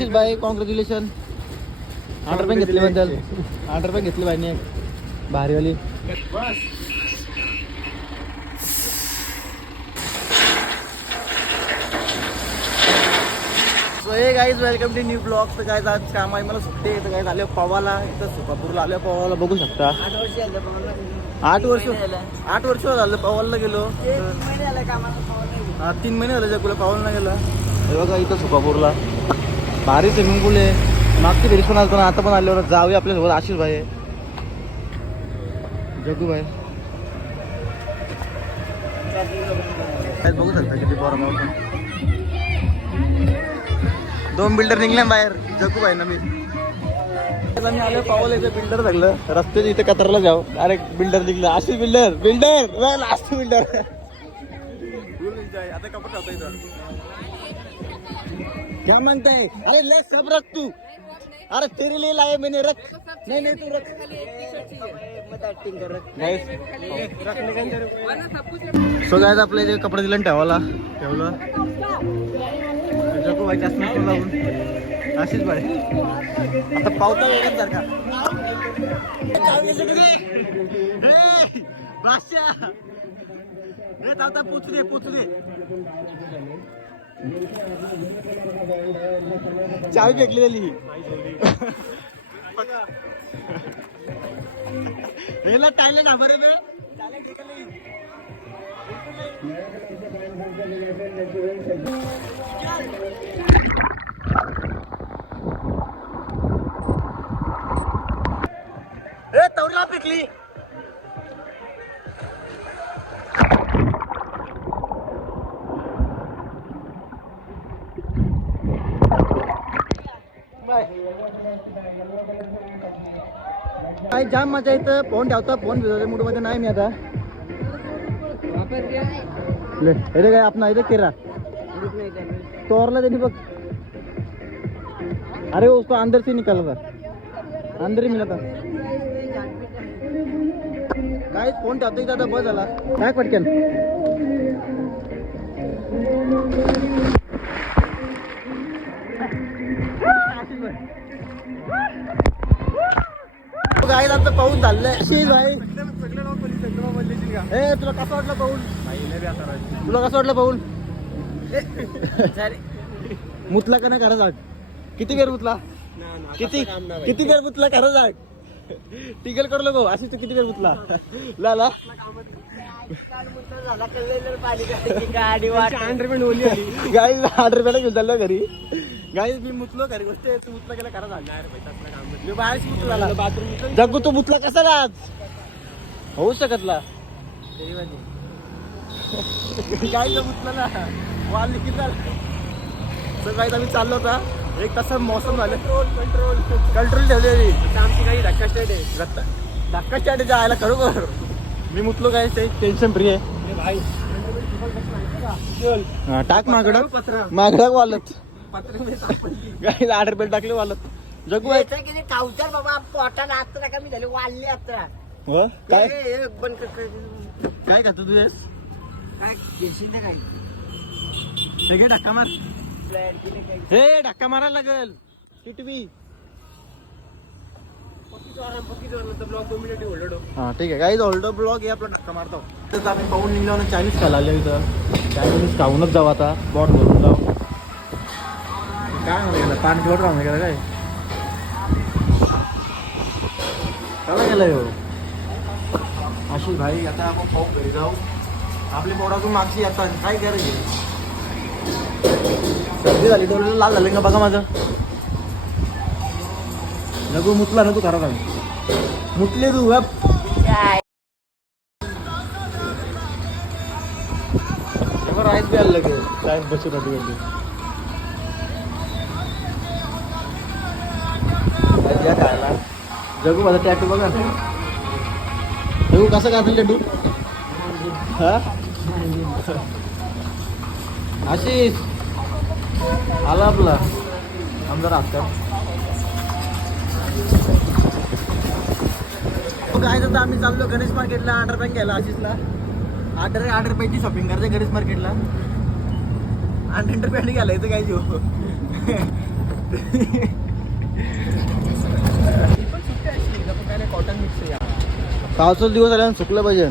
आशिष भाई congratulation order पण घेतली बद्दल ऑर्डर पण घेतली भाईने. भारीवाली. So hey guys welcome to new blog तर काय आज काम आहे मला सुट्टी आहे. तर काय झालं पवाला. इथं सुकापूरला आल्या पवाला. बघू शकता. आठ वर्ष आठ वर्ष झालं. पवालला गेलो. हा तीन महिने झाले जगूला पवालला गेला. हे बघा इथं सुकापूरला भारी स्विमिंग पूल आहे. मागची घरी पण ना आता पण आल्यावर जाऊया आपल्यासोबत आशिष भाई आहे. जगू भाई. बघू शकता किती बरं आपण दोन बिल्डर निघले बाहेर. जगू भाई ना मी. आता आलो पावलं इथे बिल्डर लागलं रस्त्याच्या इथे कतरला जाऊ. अरे builder निघलं. Ashish builder builder last builder आता कपडे इथं. क्या मांगता है? अरे ले सब रख तू। अरे तेरे लिए लाए मैंने रख। नहीं नहीं तू रख। सो काय आपले जे कपडे दिले ठेवायला ठेवलं। जगू भाई पण लावून भाई. आता पावता वेगळ्याच सारखा. पोचू दे. चावी फेकली झाली रेला टायलेट हमारे में ए तवरला पिकली काय जाम मजा येतं. फोन ठेवता. फोन भिजवते मध्ये नाही मी आता. अरे काय आपण इथे केरा. तोरला त्यांनी बघ. अरे उसको अंदर से निकाला था अंदर ही मिला था काय फोन ठेवतो इथे आता. बस झाला. काय पटकन? काय आता पाऊस झालाय शी भाई ए तुला कसं वाटलं पाऊल तुला कसं वाटलं पाऊल मुतला का नाही खरं सांग किती वेळ मुतला किती किती वेळ मुतला खरं सांग टिकल करलो गो अशी तू किती वेळ मुतला ला ला गाई आठ रुपयाला घेऊन चाललो घरी गाई मी मुतलो घरी गोष्ट आहे, तू मुतला गेला खरं मी बाहेरच मुतला झाला बाथरूम जगू तू मुतला कसा आज? होऊ शकतला गाईला मुतला ना. वाल झालं. काही आम्ही चाललो होता. एक तसा मौसम झालं. कंट्रोल कंट्रोल ठेवलेली आमची काही धक्का स्टार्ट आहे. धक्का स्टार्ट जायला खरोखर. मी मुतलो काय ते टेन्शन फ्री आहे. हा, टाक मागडा मागडा वालत काही आठ रुपये टाकले वालत जगू आहे कावतर बाबा पोटाला आता नका मी झाले वाढले आता हो? काय? बंद. काय खातो तुझे काय घेशील ना काय? हे घे धक्का मार. हे धक्का मारायला लागेल. टिटवी. हा ठीक आहे. काही होल्डर ब्लॉग हे आपला धक्का मारतो. तर आम्ही पाहून निघलो ना चायनीज खायला आलो इथं. चायनीज खाऊनच जाऊ आता. बॉट भरून जाऊ. काय म्हणतो गेला राहून गेला काय काय गेला हो आशिष भाई आता आपण पाहू घरी जाऊ आपली पोरातून मागची आता काय करायची सर्दी झाली लाल झाले का बघा माझं लगू मुतला ना तू खरं काय मुतले तू गप राईस बी आलं लगे काय बसून या खायला जगू माझा टॅटू बघा जगू कसं काय टॅटू हा? आशिष आला आपला. आमदार आत्ता काय तर आम्ही चाललो गणेश मार्केटला आठ रुपये घ्यायला आशिषला. ऑर्डर आठ रुपयाची शॉपिंग करते गणेश मार्केटला. हंड्रेड रुपयाने घ्यायला इथं काय घेऊ? पावसाचा दिवस आल्यानं सुकलं पाहिजे.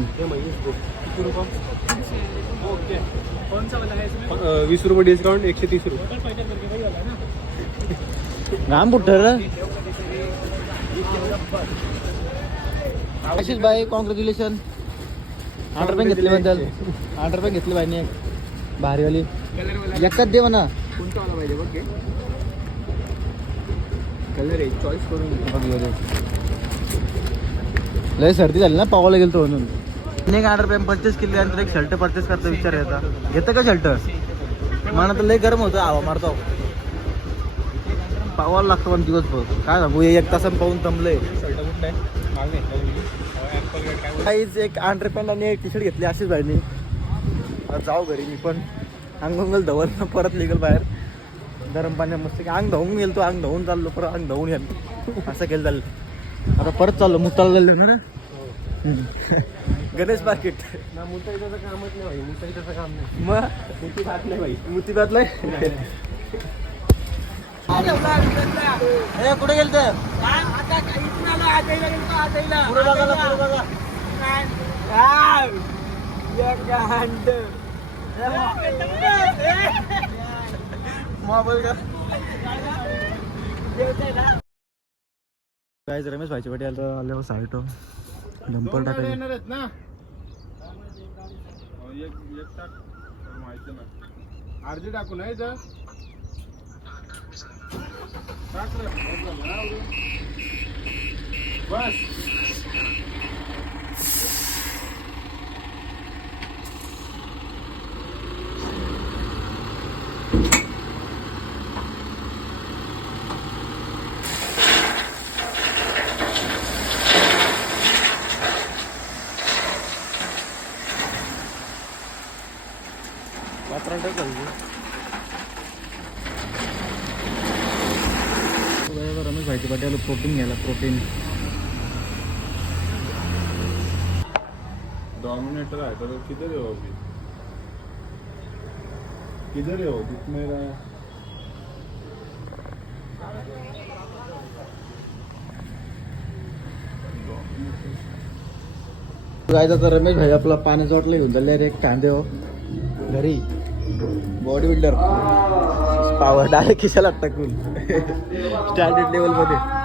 वीस रुपये डिस्काउंट एकशे तीस रुपये. घाम पुठ्टर आशिष बाई कॉंग्रॅच्युलेशन आठ रुपये घेतले बद्दल आठ रुपये घेतली बाईने भारीवाली. एकच दे म्हणा. कोणता वाला पाहिजे बघ कलर आहे. चॉईस करून. लय सर्दी झाली ना पावाला गेलतो म्हणून. एक आठ रुपये परचेस केली आणि एक शर्ट परचेस करता विचार येता घेतं का शर्ट मला तर लय गरम होतं हवा मारतो. पावाला लागतो पण दिवसभर. काय सांगू हे एक तासानं पाहून तंबलंय शर्ट कुठला आहे? माग नाही ॲपल रेड काय काहीच एक अंडर पॅन्ट आणि एक टी शर्ट घेतली अशीच आता जाऊ घरी मी पण. अंगंगल धवन परत निघल बाहेर. गरम पाण्यात मस्त. अंग धावून गेलो तो अंग धावून चाललो परत अंग धावून येईल असं केलं चाललं. आता परत चाललो मुताला चाललो ना रे. हम्म. गणेश मार्केट ना मुताईचं कामच नाही भाई मुताईचं काम नाही. मग? मुठी खात नाही भाई. मुती बातलाय कुठे गेल तर पुढे बघा पुढे बघा. मोबाईल का काय रमेश भाईच्या वाटी आलं आल्यावर साईट डंपर टाकायचं. आहेत ना? एक एक टाक माहिती ना अर्धी टाकू नाही तर टाक रे. बस. वापरायला टाकायचं रमेश वाटी आलं प्रोटीन घ्यायला प्रोटीन डोमिनेटर है तो किधर है वो अभी किधर है रहा है जायचं तर रमेश भाई आपला पाण्याचं वाटलं घेऊन चालले रे कांदे हो. घरी. बॉडी बिल्डर पावर डायरेक्ट खिशाला टाकून. स्टँडर्ड लेवलमध्ये.